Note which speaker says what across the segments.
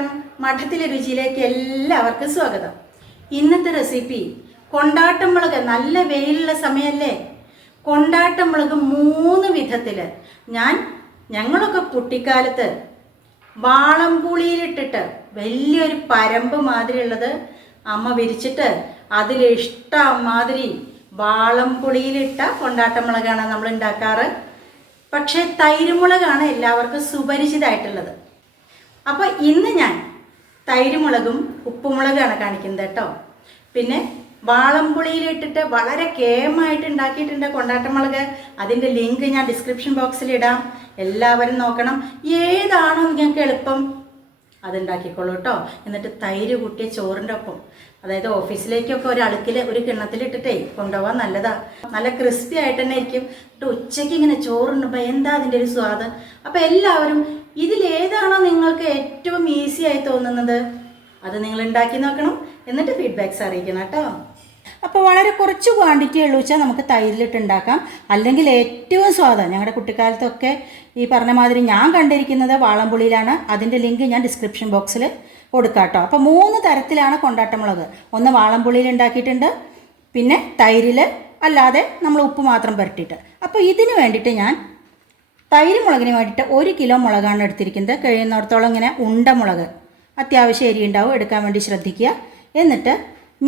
Speaker 1: നമസ്കാരം മഠത്തിലെ രുചിയിലേക്ക് എല്ലാവർക്കും സ്വാഗതം. ഇന്നത്തെ റെസിപ്പി കൊണ്ടാട്ടം മുളക് നല്ല വെയിലുള്ള സമയമല്ലേ കൊണ്ടാട്ടം മുളക് മൂന്ന് വിധത്തിൽ ഞാൻ ഞങ്ങളൊക്കെ കുട്ടിക്കാലത്ത് വാളംപുളിയിലിട്ടിട്ട് വലിയൊരു പരമ്പ് മാതിരിയുള്ളത് അമ്മ വിരിച്ചിട്ട് അതിലിഷ്ടം മാതിരി വാളംപുളിയിലിട്ട കൊണ്ടാട്ടം മുളകാണ് നമ്മൾ ഉണ്ടാക്കാറ് പക്ഷേ തൈരുമുളകാണ് എല്ലാവർക്കും സുപരിചിതമായിട്ടുള്ളത്. അപ്പോൾ ഇന്ന് ഞാൻ തൈരുമുളകും ഉപ്പുമുളകാണ് കാണിക്കുന്നത് കേട്ടോ. പിന്നെ വാളംപുളിയിലിട്ടിട്ട് വളരെ കേമായിട്ട് ഉണ്ടാക്കിയിട്ടുണ്ട് കൊണ്ടാട്ടമുളക്. അതിന്റെ ലിങ്ക് ഞാൻ ഡിസ്ക്രിപ്ഷൻ ബോക്സിൽ ഇടാം. എല്ലാവരും നോക്കണം. ഏതാണോ നിങ്ങൾക്ക് എളുപ്പം. അതുണ്ടാക്കിക്കോളൂ കേട്ടോ. എന്നിട്ട് തൈര് കൂട്ടിയ ചോറിന്റെ ഒപ്പം അതായത് ഓഫീസിലേക്കൊക്കെ ഒരു അടുക്കിൽ ഒരു കിണ്ണത്തിലിട്ടിട്ടേ കൊണ്ടുപോകാൻ നല്ലതാ. നല്ല ക്രിസ്പി ആയിട്ട് തന്നെ ഇരിക്കും എന്നിട്ട് ഉച്ചയ്ക്ക് ഇങ്ങനെ ചോറുണ്ടുമ്പോൾ എന്താ അതിന്റെ ഒരു സ്വാദ്? അപ്പോൾ എല്ലാവരും ഇതിലേതാണോ നിങ്ങൾക്ക് ഏറ്റവും ഈസി ആയി തോന്നുന്നത്? അത് നിങ്ങൾ ഉണ്ടാക്കി നോക്കണം. എന്നിട്ട് ഫീഡ്ബാക്ക്സ് അറിയിക്കണം കേട്ടോ. അപ്പോൾ വളരെ കുറച്ച് ക്വാണ്ടിറ്റി ഉള്ളൂ വെച്ചാൽ നമുക്ക് തൈരിലിട്ട് ഉണ്ടാക്കാം. അല്ലെങ്കിൽ ഏറ്റവും സ്വാദം. ഞങ്ങളുടെ കുട്ടിക്കാലത്തൊക്കെ ഈ പറഞ്ഞ മാതിരി ഞാൻ കണ്ടിരിക്കുന്നത് വാളംപുളിയിലാണ്. അതിന്റെ ലിങ്ക് ഞാൻ ഡിസ്ക്രിപ്ഷൻ ബോക്സിൽ കൊടുക്കാം കേട്ടോ അപ്പോൾ മൂന്ന് തരത്തിലാണ് കൊണ്ടാട്ടമുളക് ഒന്ന് വാളംപുളിയിൽ ഉണ്ടാക്കിയിട്ടുണ്ട് പിന്നെ തൈരിൽ അല്ലാതെ നമ്മൾ ഉപ്പ് മാത്രം പുരട്ടിയിട്ട്. അപ്പോൾ ഇതിന് വേണ്ടിയിട്ട് ഞാൻ തൈര് മുളകിന് വേണ്ടിയിട്ട് ഒരു കിലോ മുളകാണ് എടുത്തിരിക്കുന്നത്. കഴിയുന്നിടത്തോളം ഇങ്ങനെ ഉണ്ട മുളക് അത്യാവശ്യം എരിയുണ്ടാവും എടുക്കാൻ വേണ്ടി ശ്രദ്ധിക്കുക. എന്നിട്ട്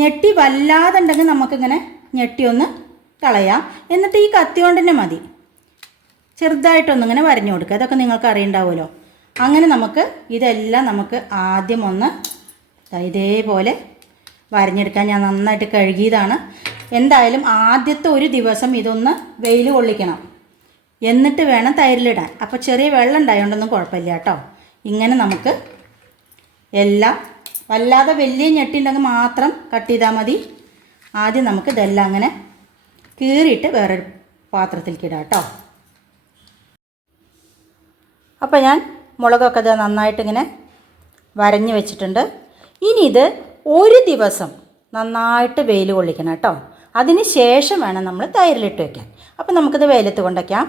Speaker 1: ഞെട്ടി വല്ലാതെ ഉണ്ടെങ്കിൽ നമുക്കിങ്ങനെ ഞെട്ടി ഒന്ന് കളയാം എന്നിട്ട് ഈ കത്തി കൊണ്ട് മതി. ചെറുതായിട്ടൊന്നിങ്ങനെ വരഞ്ഞു കൊടുക്കുക. അതൊക്കെ നിങ്ങൾക്ക് അറിയണ്ടാവുമല്ലോ അങ്ങനെ നമുക്ക് ഇതെല്ലാം നമുക്ക് ആദ്യം ഒന്ന് ഇതേപോലെ വരഞ്ഞെടുക്കാൻ ഞാൻ നന്നായിട്ട് കഴുകിയതാണ്. എന്തായാലും ആദ്യത്തെ ഒരു ദിവസം ഇതൊന്ന് വെയിൽ കൊള്ളിക്കണം. എന്നിട്ട് വേണം തൈരിലിടാൻ. അപ്പോൾ ചെറിയ വെള്ളം ഉണ്ടായതുകൊണ്ടൊന്നും കുഴപ്പമില്ല കേട്ടോ. ഇങ്ങനെ നമുക്ക് എല്ലാം വല്ലാതെ വലിയ ഞെട്ടിയുണ്ടെങ്കിൽ മാത്രം കട്ട് ചെയ്താൽ മതി. ആദ്യം നമുക്ക് ഇതെല്ലാം അങ്ങനെ കീറിയിട്ട് വേറൊരു പാത്രത്തിലേക്ക് ഇടാം കേട്ടോ. അപ്പോൾ ഞാൻ മുളകൊക്കെ ഇത് നന്നായിട്ടിങ്ങനെ വരഞ്ഞ് വെച്ചിട്ടുണ്ട്. ഇനി ഇത് ഒരു ദിവസം നന്നായിട്ട് വെയിൽ കൊള്ളിക്കണം കേട്ടോ. അതിന് ശേഷം വേണം നമ്മൾ തൈരിലിട്ട് വയ്ക്കാൻ അപ്പോൾ നമുക്കിത് വെയിലത്ത് കൊണ്ടയ്ക്കാം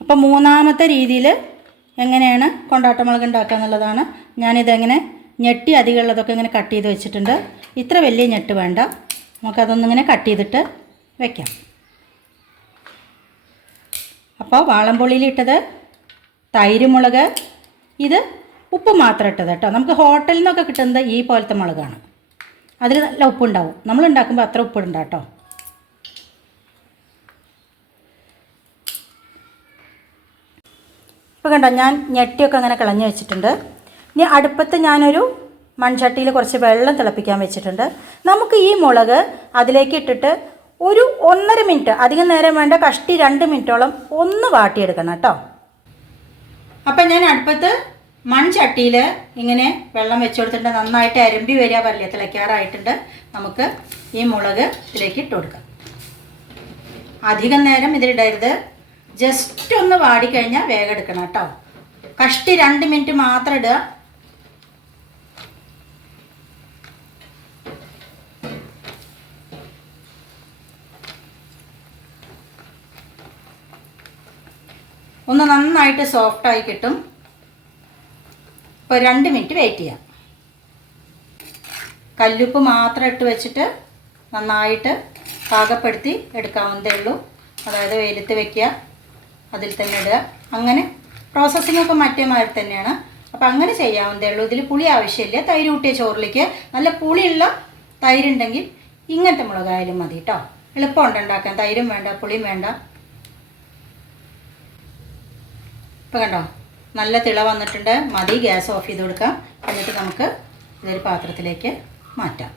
Speaker 1: അപ്പോൾ മൂന്നാമത്തെ രീതിയിൽ എങ്ങനെയാണ് കൊണ്ടാട്ട മുളക് ഉണ്ടാക്കുക എന്നുള്ളതാണ്. ഞാനിതെങ്ങനെ ഞെട്ടി അധികമുള്ളതൊക്കെ ഇങ്ങനെ കട്ട് ചെയ്ത് വെച്ചിട്ടുണ്ട്. ഇത്ര വലിയ ഞെട്ട് വേണ്ട. നമുക്കതൊന്നിങ്ങനെ കട്ട് ചെയ്തിട്ട് വയ്ക്കാം അപ്പോൾ വാളംപുള്ളിയിലിട്ടത് തൈര് മുളക് ഇത് ഉപ്പ് മാത്രം ഇട്ടത് കേട്ടോ. നമുക്ക് ഹോട്ടലിൽ നിന്നൊക്കെ കിട്ടുന്നത് ഈ പോലത്തെ മുളകാണ്. അതിൽ നല്ല ഉപ്പുണ്ടാവും. നമ്മൾ ഉണ്ടാക്കുമ്പോൾ അത്ര ഉപ്പിടണ്ട കേട്ടോ. ഇപ്പോൾ കണ്ടോ ഞാൻ ഞെട്ടിയൊക്കെ അങ്ങനെ കളഞ്ഞു വെച്ചിട്ടുണ്ട്. ഇനി അടുപ്പത്ത് ഞാനൊരു മൺചട്ടിയിൽ കുറച്ച് വെള്ളം തിളപ്പിക്കാൻ വെച്ചിട്ടുണ്ട്. നമുക്ക് ഈ മുളക് അതിലേക്ക് ഇട്ടിട്ട് ഒരു ഒന്നര മിനിറ്റ് അധികം നേരം വേണ്ട കഷ്ടി രണ്ട് മിനിറ്റോളം ഒന്ന് വാട്ടിയെടുക്കണം കേട്ടോ. അപ്പം ഞാൻ അടുപ്പത്ത് മൺചട്ടിയിൽ ഇങ്ങനെ വെള്ളം വെച്ച് നന്നായിട്ട് അരമ്പി വരിക പല്ലിയ തിളയ്ക്കാറായിട്ടുണ്ട് നമുക്ക് ഈ മുളക് ഇതിലേക്ക് ഇട്ട് കൊടുക്കാം. അധികം നേരം ഇതിലിടരുത്. ജസ്റ്റ് ഒന്ന് വാടിക്കഴിഞ്ഞാൽ വേഗം എടുക്കണം കേട്ടോ. കഷ്ടി രണ്ട് മിനിറ്റ് മാത്രം ഇടുക. ഒന്ന് നന്നായിട്ട് സോഫ്റ്റായി കിട്ടും. ഇപ്പോൾ രണ്ട് മിനിറ്റ് വെയിറ്റ് ചെയ്യാം. കല്ലുപ്പ് മാത്രം ഇട്ട് വെച്ചിട്ട് നന്നായിട്ട് പാകപ്പെടുത്തി എടുക്കാവുന്നതേ ഉള്ളൂ. അതായത് വെയിലത്ത് വെക്കുക അതിൽ തന്നെ ഇടുക. അങ്ങനെ പ്രോസസ്സിംഗ് ഒക്കെ മറ്റേ മാതിരി തന്നെയാണ്. അപ്പോൾ അങ്ങനെ ചെയ്യാവുന്നതേ ഉള്ളൂ. ഇതിൽ പുളി ആവശ്യമില്ല. തൈര് കൂട്ടിയ ചോറിലേക്ക് നല്ല പുളിയുള്ള തൈരുണ്ടെങ്കിൽ ഇങ്ങനത്തെ മുളകായാലും മതി കേട്ടോ എളുപ്പമുണ്ട് ഉണ്ടാക്കാൻ. തൈരും വേണ്ട പുളിയും വേണ്ട. ഇപ്പം കണ്ടോ? നല്ല തിള വന്നിട്ടുണ്ട്. മതി ഗ്യാസ് ഓഫ് ചെയ്ത് കൊടുക്കാം. എന്നിട്ട് നമുക്ക് ഇതൊരു പാത്രത്തിലേക്ക് മാറ്റാം.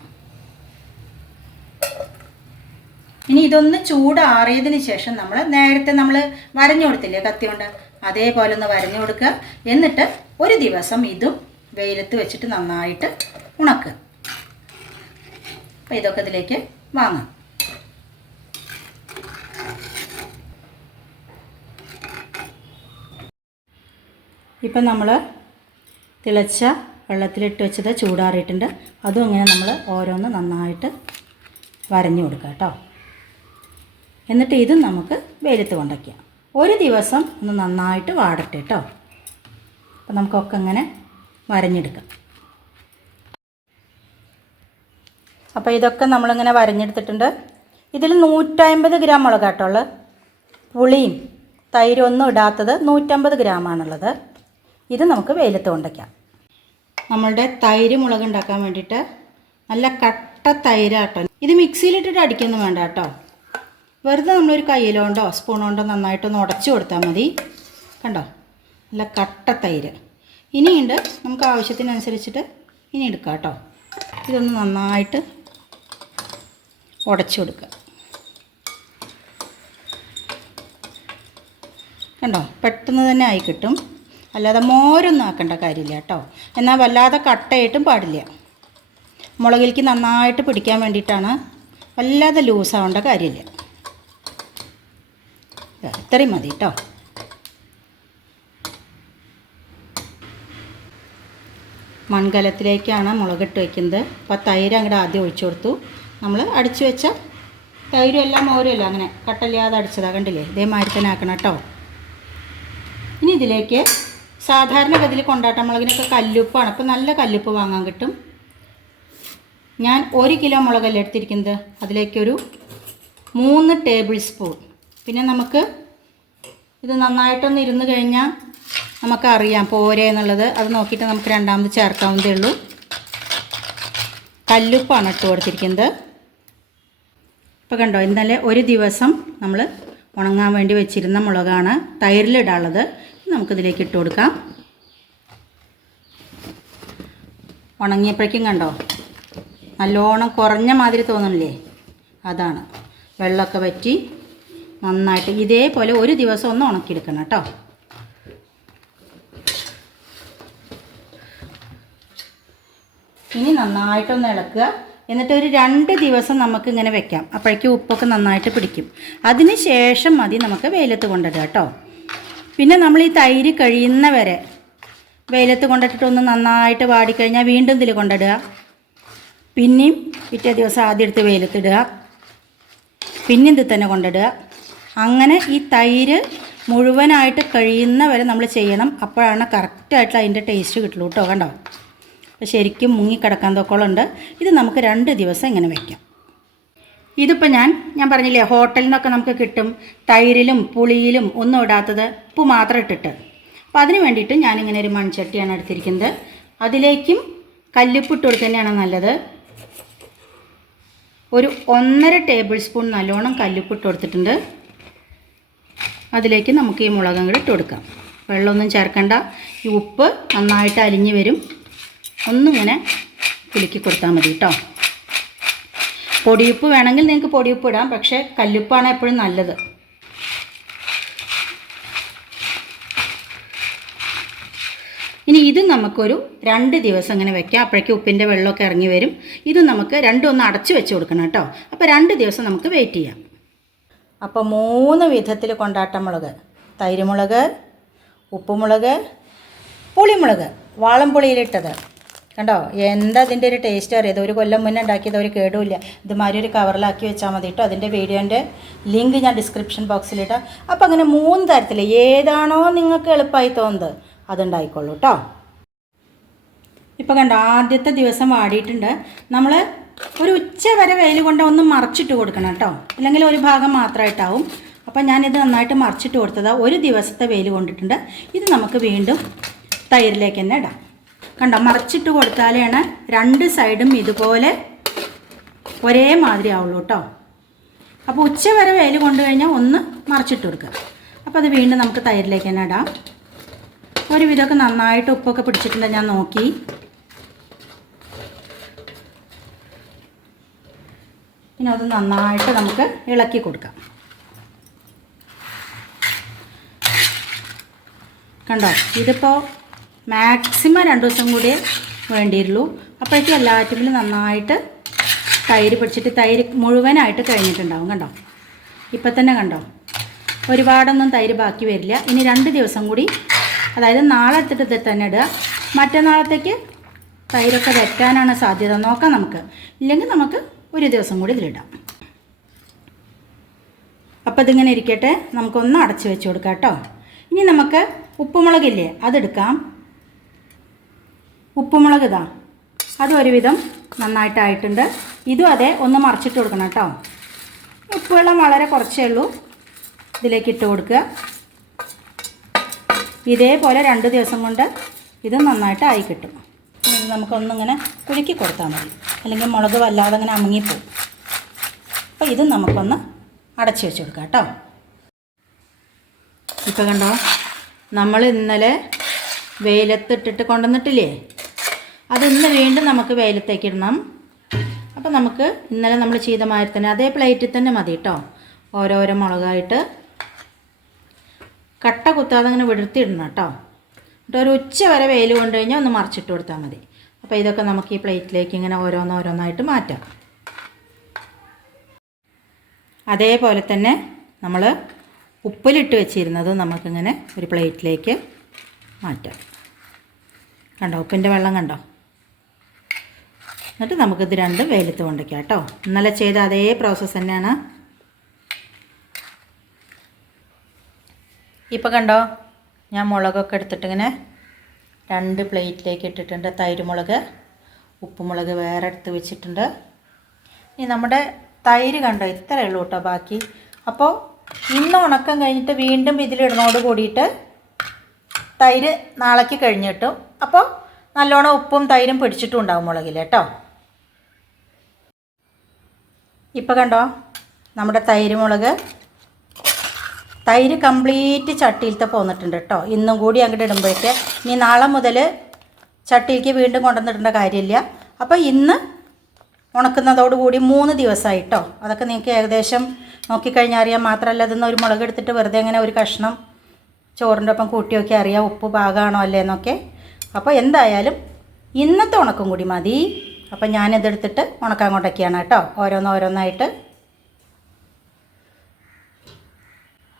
Speaker 1: ഇനി ഇതൊന്ന് ചൂടാറിയതിന് ശേഷം നമ്മൾ നേരത്തെ നമ്മൾ വരഞ്ഞു കൊടുത്തില്ലേ കത്തി കൊണ്ട്? അതേപോലെ ഒന്ന് വരഞ്ഞു കൊടുക്കുക. എന്നിട്ട് ഒരു ദിവസം ഇതും വെയിലത്ത് വെച്ചിട്ട് നന്നായിട്ട് ഉണക്കുക അപ്പോൾ ഇതൊക്കെ ഇതിലേക്ക് വാങ്ങാം. ഇപ്പം നമ്മൾ തിളച്ച വെള്ളത്തിലിട്ട് വെച്ചത് ചൂടാറിയിട്ടുണ്ട്. അതും ഇങ്ങനെ നമ്മൾ ഓരോന്ന് നന്നായിട്ട് വരഞ്ഞു കൊടുക്കുക കേട്ടോ. എന്നിട്ട് ഇതും നമുക്ക് വെയിലത്ത് കൊണ്ടയ്ക്കാം ഒരു ദിവസം ഒന്ന് നന്നായിട്ട് വാടട്ടെ കേട്ടോ. അപ്പം നമുക്കൊക്കെ അങ്ങനെ വരഞ്ഞെടുക്കാം. അപ്പോൾ ഇതൊക്കെ നമ്മളിങ്ങനെ വരഞ്ഞെടുത്തിട്ടുണ്ട്. ഇതിൽ നൂറ്റമ്പത് ഗ്രാം മുളകാട്ടുള്ളത് പുളിയും തൈരൊന്നും ഇടാത്തത് നൂറ്റമ്പത് ഗ്രാമാണുള്ളത്. ഇത് നമുക്ക് വെയിലത്ത് കൊണ്ടയ്ക്കാം. നമ്മളുടെ തൈര് മുളക് ഉണ്ടാക്കാൻ വേണ്ടിയിട്ട് നല്ല കട്ട തൈരാട്ടോ ഇത് മിക്സിയിലിട്ടിട്ട് അടിക്കൊന്നും വേണ്ട കേട്ടോ വെറുതെ നമ്മളൊരു കയ്യിലോണ്ടോ സ്പൂണോണ്ടോ നന്നായിട്ടൊന്ന് ഉടച്ചു കൊടുത്താൽ മതി. കണ്ടോ? നല്ല കട്ട തൈര്. ഇനിയുണ്ട് നമുക്ക് ആവശ്യത്തിനനുസരിച്ചിട്ട് ഇനി എടുക്കാം കേട്ടോ ഇതൊന്ന് നന്നായിട്ട് ഉടച്ചു കൊടുക്കുക കണ്ടോ? പെട്ടെന്ന് തന്നെ ആയി കിട്ടും. അല്ലാതെ മോരൊന്നും ആക്കേണ്ട കാര്യമില്ല കേട്ടോ. എന്നാൽ വല്ലാതെ കട്ടയായിട്ടും പാടില്ല. മുളകിലേക്ക് നന്നായിട്ട് പിടിക്കാൻ വേണ്ടിയിട്ടാണ് വല്ലാതെ ലൂസാവേണ്ട കാര്യമില്ല. ഇത്രയും മതി കേട്ടോ. മൺകലത്തിലേക്കാണ് മുളകിട്ട് വയ്ക്കുന്നത്. അപ്പോൾ തൈര് അങ്ങോട്ട് ആദ്യം ഒഴിച്ചു കൊടുത്തു. നമ്മൾ അടിച്ചു വെച്ച തൈരും എല്ലാം മോരും എല്ലാം അങ്ങനെ. കട്ടല്ലാതെ അടിച്ചതാ കണ്ടില്ലേ? ഇതേമാതിരി തന്നെ ആക്കണം കേട്ടോ. ഇനി ഇതിലേക്ക് സാധാരണഗതിയിൽ കൊണ്ടാട്ട മുളകിനൊക്കെ കല്ലുപ്പാണ്. അപ്പോൾ നല്ല കല്ലുപ്പ് വാങ്ങാൻ കിട്ടും. ഞാൻ ഒരു കിലോ മുളകല്ലേ എടുത്തിരിക്കുന്നത്? അതിലേക്കൊരു മൂന്ന് ടേബിൾ സ്പൂൺ. പിന്നെ നമുക്ക് ഇത് നന്നായിട്ടൊന്ന് ഇരുന്ന് കഴിഞ്ഞാൽ നമുക്കറിയാം പോരെ എന്നുള്ളത്. അത് നോക്കിയിട്ട് നമുക്ക് രണ്ടാമത് ചേർക്കാവുന്നതേ ഉള്ളൂ. കല്ലുപ്പാണ് ഇട്ട് കൊടുത്തിരിക്കുന്നത്. ഇപ്പോൾ കണ്ടോ ഇന്നലെ ഒരു ദിവസം നമ്മൾ ഉണങ്ങാൻ വേണ്ടി വെച്ചിരുന്ന മുളകാണ് തൈരിലിടാനുള്ളത്. നമുക്കിതിലേക്ക് ഇട്ട് കൊടുക്കാം. ഉണങ്ങിയപ്പോഴേക്കും കണ്ടോ? നല്ലോണം കുറഞ്ഞ മാതിരി തോന്നണില്ലേ അതാണ്. വെള്ളമൊക്കെ വറ്റി നന്നായിട്ട് ഇതേപോലെ ഒരു ദിവസം ഒന്ന് ഉണക്കിയെടുക്കണം കേട്ടോ. ഇനി നന്നായിട്ടൊന്ന് ഇളക്കുക. എന്നിട്ട് ഒരു രണ്ട് ദിവസം നമുക്ക് ഇങ്ങനെ വെക്കാം. അപ്പോഴേക്കും ഉപ്പൊക്കെ നന്നായിട്ട് പിടിക്കും. അതിന് ശേഷം മതി നമുക്ക് വെയിലത്ത് കൊണ്ടിടുക കേട്ടോ. പിന്നെ നമ്മൾ ഈ തൈര് കഴിയുന്ന വരെ വെയിലത്ത് കൊണ്ടിട്ടിട്ടൊന്ന് നന്നായിട്ട് വാടിക്കഴിഞ്ഞാൽ വീണ്ടും ഇതിൽ കൊണ്ടിടുക. പിന്നെയും പിറ്റേ ദിവസം ആദ്യം എടുത്ത് വെയിലത്തിടുക പിന്നെ ഇതിൽ തന്നെ കൊണ്ടിടുക. അങ്ങനെ ഈ തൈര് മുഴുവനായിട്ട് കഴിയുന്ന വരെ നമ്മൾ ചെയ്യണം. അപ്പോഴാണ് കറക്റ്റായിട്ട് അതിന്റെ ടേസ്റ്റ് കിട്ടുള്ളൂ കേട്ടോ കണ്ടോ? ശരിക്കും മുങ്ങിക്കിടക്കാൻ തൊക്കോളുണ്ട്. ഇത് നമുക്ക് രണ്ട് ദിവസം ഇങ്ങനെ വെക്കാം. ഇതിപ്പോൾ ഞാൻ ഞാൻ പറഞ്ഞില്ലേ ഹോട്ടലിൽ നിന്നൊക്കെ നമുക്ക് കിട്ടും. തൈരിലും പുളിയിലും ഒന്നും ഇടാത്തത് ഉപ്പ് മാത്രം ഇട്ടിട്ട്. അപ്പോൾ അതിന് വേണ്ടിയിട്ട് ഞാനിങ്ങനെ ഒരു മൺചട്ടിയാണ് എടുത്തിരിക്കുന്നത്. അതിലേക്കും കല്ലുപ്പ് ഇട്ട് കൊടുക്കുന്നതാണ് നല്ലത്. ഒരു ഒന്നര ടേബിൾ സ്പൂൺ നല്ലോണം കല്ലുപ്പ് ഇട്ട് കൊടുത്തിട്ടുണ്ട്. അതിലേക്ക് നമുക്ക് ഈ മുളകും കൂടി ഇട്ട് കൊടുക്കാം. വെള്ളമൊന്നും ചേർക്കണ്ട. ഈ ഉപ്പ് നന്നായിട്ട് അലിഞ്ഞ് വരും. ഒന്നിങ്ങനെ കുലുക്കി കൊടുത്താൽ മതി കേട്ടോ. പൊടിയുപ്പ് വേണമെങ്കിൽ നിങ്ങൾക്ക് പൊടിയുപ്പ് ഇടാം പക്ഷേ കല്ലുപ്പാണ് എപ്പോഴും നല്ലത്. ഇനി ഇത് നമുക്കൊരു രണ്ട് ദിവസം ഇങ്ങനെ വെക്കാം. അപ്പോഴേക്കും ഉപ്പിന്റെ വെള്ളമൊക്കെ ഇറങ്ങി വരും. ഇത് നമുക്ക് രണ്ടും ഒന്ന് അടച്ചു വെച്ച് കൊടുക്കണം കേട്ടോ. അപ്പോൾ രണ്ട് ദിവസം നമുക്ക് വെയിറ്റ് ചെയ്യാം. അപ്പോൾ മൂന്ന് വിധത്തിൽ കൊണ്ടാട്ടമുളക് തൈരുമുളക് ഉപ്പുമുളക് പുളിമുളക് വാളംപുളിയിലിട്ടത്. കണ്ടോ? എന്താ അതിന്റെ ഒരു ടേസ്റ്റ് അറിയാതെ? ഒരു കൊല്ലം മുന്നേ ഉണ്ടാക്കിയത് ഒരു കേടുമില്ല. ഇതുമാതിരി ഒരു കവറിലാക്കി വെച്ചാൽ മതി കേട്ടോ അതിന്റെ വീഡിയോന്റെ ലിങ്ക് ഞാൻ ഡിസ്ക്രിപ്ഷൻ ബോക്സിലിട്ടാം അപ്പോൾ അങ്ങനെ മൂന്ന് തരത്തിൽ ഏതാണോ നിങ്ങൾക്ക് എളുപ്പമായി തോന്നുന്നത് അതുണ്ടായിക്കോളൂ കേട്ടോ ഇപ്പോൾ കണ്ടോ? ആദ്യത്തെ ദിവസം വാടിയിട്ടുണ്ട്. നമ്മൾ ഒരു ഉച്ച വരെ വെയിൽ കൊണ്ട് ഒന്ന് മറച്ചിട്ട് കൊടുക്കണം കേട്ടോ ഇല്ലെങ്കിൽ ഒരു ഭാഗം മാത്രമായിട്ടാവും അപ്പോൾ ഞാനിത് നന്നായിട്ട് മറിച്ചിട്ട് കൊടുത്തതാണ് ഒരു ദിവസത്തെ വെയിൽ കൊണ്ടിട്ടുണ്ട്. ഇത് നമുക്ക് വീണ്ടും തൈരിലേക്ക് തന്നെ ഇടാം. കണ്ടോ മറിച്ചിട്ട് കൊടുത്താലാണ് രണ്ട് സൈഡും ഇതുപോലെ ഒരേ മാതിരി ആവുള്ളൂ കേട്ടോ അപ്പോൾ ഉച്ച വരെ വെയിൽ കൊണ്ടു കഴിഞ്ഞാൽ ഒന്ന് മറിച്ചിട്ട് കൊടുക്കുക. അപ്പോൾ അത് വീണ്ടും നമുക്ക് തൈരിലേക്ക് തന്നെ ഇടാം. ഒരുവിധമൊക്കെ നന്നായിട്ട് ഉപ്പൊക്കെ പിടിച്ചിട്ടുണ്ട് ഞാൻ നോക്കി. പിന്നെ അത് നന്നായിട്ട് നമുക്ക് ഇളക്കി കൊടുക്കാം. കണ്ടോ ഇതിപ്പോൾ മാക്സിമം രണ്ട് ദിവസം കൂടി വേണ്ടിയുള്ളൂ അപ്പോഴേക്കും എല്ലാറ്റിലും നന്നായിട്ട് തൈര് പിടിച്ചിട്ട് തൈര് മുഴുവനായിട്ട് കഴിഞ്ഞിട്ടുണ്ടാവും കണ്ടോ? ഇപ്പം തന്നെ കണ്ടോ? ഒരുപാടൊന്നും തൈര് ബാക്കി വരില്ല. ഇനി രണ്ട് ദിവസം കൂടി അതായത് നാളെ എടുത്തിട്ട് ഇത് തന്നെ ഇടുക. മറ്റന്നാളത്തേക്ക് തൈരൊക്കെ വെറ്റാനാണ് സാധ്യത. നോക്കാം നമുക്ക്. ഇല്ലെങ്കിൽ നമുക്ക് ഒരു ദിവസം കൂടി ഇതിലിടാം. അപ്പോൾ ഇതിങ്ങനെ ഇരിക്കട്ടെ. നമുക്കൊന്ന് അടച്ച് വെച്ച് കൊടുക്കാം കേട്ടോ. ഇനി നമുക്ക് ഉപ്പുമുളകില്ലേ അതെടുക്കാം. ഉപ്പുമുളക് ഇതാ അതും ഒരുവിധം നന്നായിട്ടായിട്ടുണ്ട്. ഇതും അതെ ഒന്ന് മറിച്ചിട്ട് കൊടുക്കണം കേട്ടോ. ഉപ്പുവെള്ളം വളരെ കുറച്ചേ ഉള്ളൂ. ഇതിലേക്ക് ഇട്ട് കൊടുക്കുക. ഇതേപോലെ രണ്ട് ദിവസം കൊണ്ട് ഇത് നന്നായിട്ട് ആയി കിട്ടും നമുക്കൊന്നിങ്ങനെ കുലുക്കി കൊടുത്താൽ മതി. അല്ലെങ്കിൽ മുളക് വല്ലാതെ അങ്ങനെ അമുങ്ങിപ്പോവും. അപ്പോൾ ഇത് നമുക്കൊന്ന് അടച്ചു വെച്ച് കൊടുക്കാം കേട്ടോ. ഇപ്പോൾ കണ്ടോ? നമ്മൾ ഇന്നലെ വെയിലത്തിട്ടിട്ട് കൊണ്ടുവന്നിട്ടില്ലേ? അത് ഇന്ന് വീണ്ടും നമുക്ക് വെയിലത്തേക്ക് ഇടണം. അപ്പോൾ നമുക്ക് ഇന്നലെ നമ്മൾ ചെയ്ത മാതിരി തന്നെ അതേ പ്ലേറ്റിൽ തന്നെ മതി കേട്ടോ ഓരോരോ മുളകായിട്ട്. കട്ട കുത്താതെ അങ്ങനെ വിടർത്തിയിടണം കേട്ടോ എന്നിട്ട് ഒരു ഉച്ച വരെ വെയിൽ കൊണ്ടു കഴിഞ്ഞാൽ ഒന്ന് മറിച്ചിട്ട് കൊടുത്താൽ മതി. അപ്പോൾ ഇതൊക്കെ നമുക്ക് ഈ പ്ലേറ്റിലേക്ക് ഇങ്ങനെ ഓരോന്നോരോന്നായിട്ട് മാറ്റാം. അതേപോലെ തന്നെ നമ്മൾ ഉപ്പിലിട്ട് വെച്ചിരുന്നത് നമുക്കിങ്ങനെ ഒരു പ്ലേറ്റിലേക്ക് മാറ്റാം. കണ്ടോ? ഉപ്പിന്റെ വെള്ളം കണ്ടോ? എന്നിട്ട് നമുക്കിത് രണ്ടും വെയിലത്ത് കൊണ്ടിരിക്കാം കേട്ടോ. ഇന്നലെ ചെയ്ത അതേ പ്രോസസ്സ് തന്നെയാണ്. ഇപ്പോൾ കണ്ടോ? ഞാൻ മുളകൊക്കെ എടുത്തിട്ടിങ്ങനെ രണ്ട് പ്ലേറ്റിലേക്ക് ഇട്ടിട്ടുണ്ട്. തൈര് മുളക് ഉപ്പുമുളക് വേറെ എടുത്ത് വെച്ചിട്ടുണ്ട്. ഇനി നമ്മുടെ തൈര് കണ്ടോ? ഇത്രയേ ഉള്ളൂ കേട്ടോ ബാക്കി. അപ്പോൾ ഇന്ന് ഉണക്കം കഴിഞ്ഞിട്ട് വീണ്ടും ഇതിലിടുന്നതോട് കൂടിയിട്ട് തൈര് നാളേക്ക് കഴിഞ്ഞിട്ടും അപ്പോൾ നല്ലോണം ഉപ്പും തൈരും പിടിച്ചിട്ടും ഉണ്ടാവും മുളകിൽ കേട്ടോ. ഇപ്പോൾ കണ്ടോ? നമ്മുടെ തൈര് മുളക്. തൈര് കംപ്ലീറ്റ് ചട്ടിയിലത്തെ പോന്നിട്ടുണ്ട് കേട്ടോ. ഇന്നും കൂടി അങ്ങോട്ട് ഇടുമ്പോഴേക്ക്. ഇനി നാളെ മുതൽ ചട്ടിയിലേക്ക് വീണ്ടും കൊണ്ടുവന്നിടേണ്ട കാര്യമില്ല. അപ്പോൾ ഇന്ന് ഉണക്കുന്നതോടുകൂടി മൂന്ന് ദിവസമായി കേട്ടോ. അതൊക്കെ നിങ്ങൾക്ക് ഏകദേശം നോക്കിക്കഴിഞ്ഞാൽ അറിയാം. മാത്രമല്ല ഇതൊന്ന് ഒരു മുളക് എടുത്തിട്ട് വെറുതെ ഇങ്ങനെ ഒരു കഷ്ണം ചോറിന്റെ ഒപ്പം കൂട്ടി അറിയാം ഉപ്പ് പാകമാണോ അല്ലേ എന്നൊക്കെ. അപ്പോൾ എന്തായാലും ഇന്നത്തെ ഉണക്കും കൂടി മതി. അപ്പം ഞാനിതെടുത്തിട്ട് ഉണക്കാൻ കൊണ്ടൊക്കെയാണ് കേട്ടോ ഓരോന്നോരോന്നായിട്ട്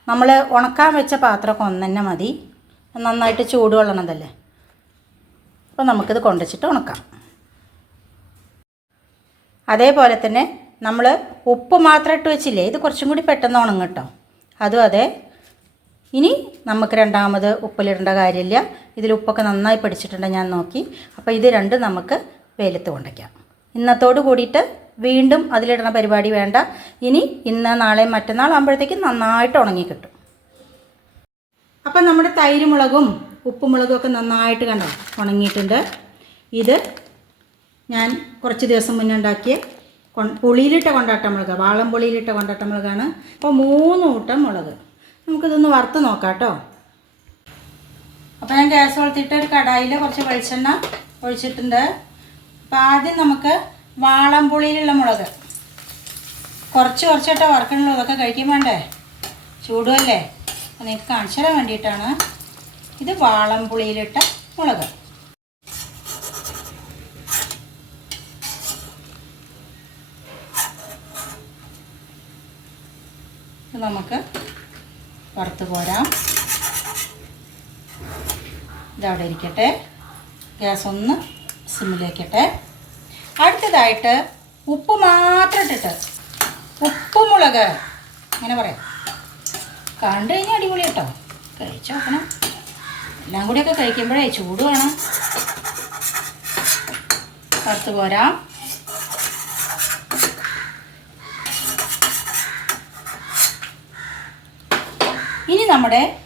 Speaker 1: നമ്മൾ ഉണക്കാൻ വെച്ച പാത്രമൊക്കെ ഒന്ന് തന്നെ മതി. നന്നായിട്ട് ചൂട് ചൂടുവെള്ളണതല്ലേ? അപ്പോൾ നമുക്കിത് കൊണ്ടുവച്ചിട്ട് ഉണക്കാം. അതേപോലെ തന്നെ നമ്മൾ ഉപ്പ് മാത്രം ഇട്ട് വെച്ചില്ലേ ഇത് കുറച്ചും കൂടി പെട്ടെന്ന് ഉണങ്ങും കേട്ടോ. അതും അതെ. ഇനി നമുക്ക് രണ്ടാമത് ഉപ്പിലിടേണ്ട കാര്യമില്ല. ഇതിൽ ഉപ്പൊക്കെ നന്നായി പിടിച്ചിട്ടുണ്ട് ഞാൻ നോക്കി. അപ്പോൾ ഇത് രണ്ട് നമുക്ക് വെയിലത്ത് കൊണ്ടയ്ക്കാം. ഇന്നത്തോട് കൂടിയിട്ട് വീണ്ടും അതിലിടണ പരിപാടി വേണ്ട. ഇനി ഇന്ന് നാളെ മറ്റന്നാൾ ആകുമ്പോഴത്തേക്കും നന്നായിട്ട് ഉണങ്ങി കിട്ടും. അപ്പം നമ്മുടെ തൈര് മുളകും ഉപ്പുമുളകും ഒക്കെ നന്നായിട്ട് കണ്ടോ? ഉണങ്ങിയിട്ടുണ്ട്. ഇത് ഞാൻ കുറച്ച് ദിവസം മുന്നേ ഉണ്ടാക്കിയ പുളിയിലിട്ട കൊണ്ടാട്ട മുളക് വാളം പുളിയിലിട്ട കൊണ്ടാട്ട മുളകാണ്. അപ്പോൾ മൂന്ന് കൂട്ടം മുളക്. നമുക്കിതൊന്ന് വറുത്ത് നോക്കാം കേട്ടോ. അപ്പോൾ ഞാൻ ഗ്യാസ് വളർത്തിയിട്ട് ഒരു കടായിൽ കുറച്ച് വെളിച്ചെണ്ണ ഒഴിച്ചിട്ടുണ്ട്. അപ്പോൾ ആദ്യം നമുക്ക് വാളംപുളിയിലുള്ള മുളക്. കുറച്ച് കുറച്ചിട്ട് വറുക്കണുള്ളൂ അതൊക്കെ കഴിക്കാൻ വേണ്ടേ? ചൂടുമല്ലേ അപ്പോൾ നിങ്ങൾക്ക് കാണിച്ചു തരാൻ വേണ്ടിയിട്ടാണ് ഇത് വാളംപുളിയിലിട്ട മുളക്. നമുക്ക് വറുത്ത് പോരാം. ഇതവിടെ ഇരിക്കട്ടെ. ഗ്യാസ് ഒന്ന് സിമ്മിലേക്കട്ടെ. അടുത്തതായിട്ട് ഉപ്പ് മാത്രം ഇട്ടിട്ട് ഉപ്പുമുളക്. അങ്ങനെ പറയാം. കണ്ടു കഴിഞ്ഞാൽ അടിപൊളി കേട്ടോ. കഴിച്ചു നോക്കണം. എല്ലാം കൂടിയൊക്കെ കഴിക്കുമ്പോഴേ ചൂട് വേണം. പത്ത് പോരാം. ഇനി നമ്മുടെ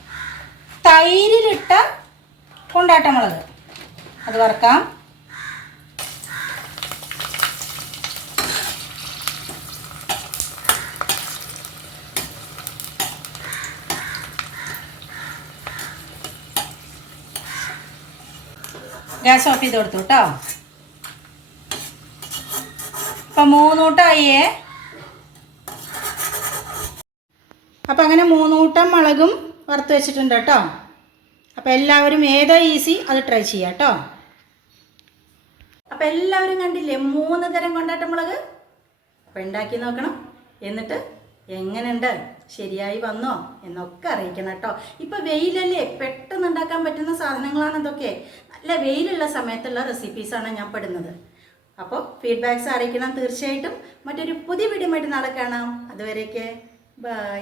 Speaker 1: തൈരിലിട്ട കൊണ്ടാട്ടമുളക്. അത് വറക്കാം. ഗ്യാസ് ഓഫ് ചെയ്ത് കൊടുത്തു കേട്ടോ. അപ്പം മൂന്നൂട്ടായേ അപ്പം അങ്ങനെ മൂന്നൂട്ടം മുളകും വറുത്ത് വെച്ചിട്ടുണ്ട് കേട്ടോ. അപ്പോൾ എല്ലാവരും ഏതാ ഈസി അത് ട്രൈ ചെയ്യാം കേട്ടോ. അപ്പോൾ എല്ലാവരും കണ്ടില്ലേ മൂന്ന് തരം കൊണ്ടാട്ട മുളക്? അപ്പോൾ ഉണ്ടാക്കി നോക്കണം. എന്നിട്ട് എങ്ങനെയുണ്ട്? ശരിയായി വന്നോ എന്നൊക്കെ അറിയിക്കണം കേട്ടോ. ഇപ്പൊ വെയിലല്ലേ പെട്ടെന്ന് ഉണ്ടാക്കാൻ പറ്റുന്ന സാധനങ്ങളാണ് ഇതൊക്കെ നല്ല വെയിലുള്ള സമയത്തുള്ള റെസിപ്പീസാണ് ഞാൻ പെടുന്നത്. അപ്പോൾ ഫീഡ്ബാക്ക്സ് അറിയിക്കണം തീർച്ചയായിട്ടും. മറ്റൊരു പുതിയ വീഡിയോ ആയിട്ട് നാളെ കാണാം. അതുവരേക്ക് ബൈ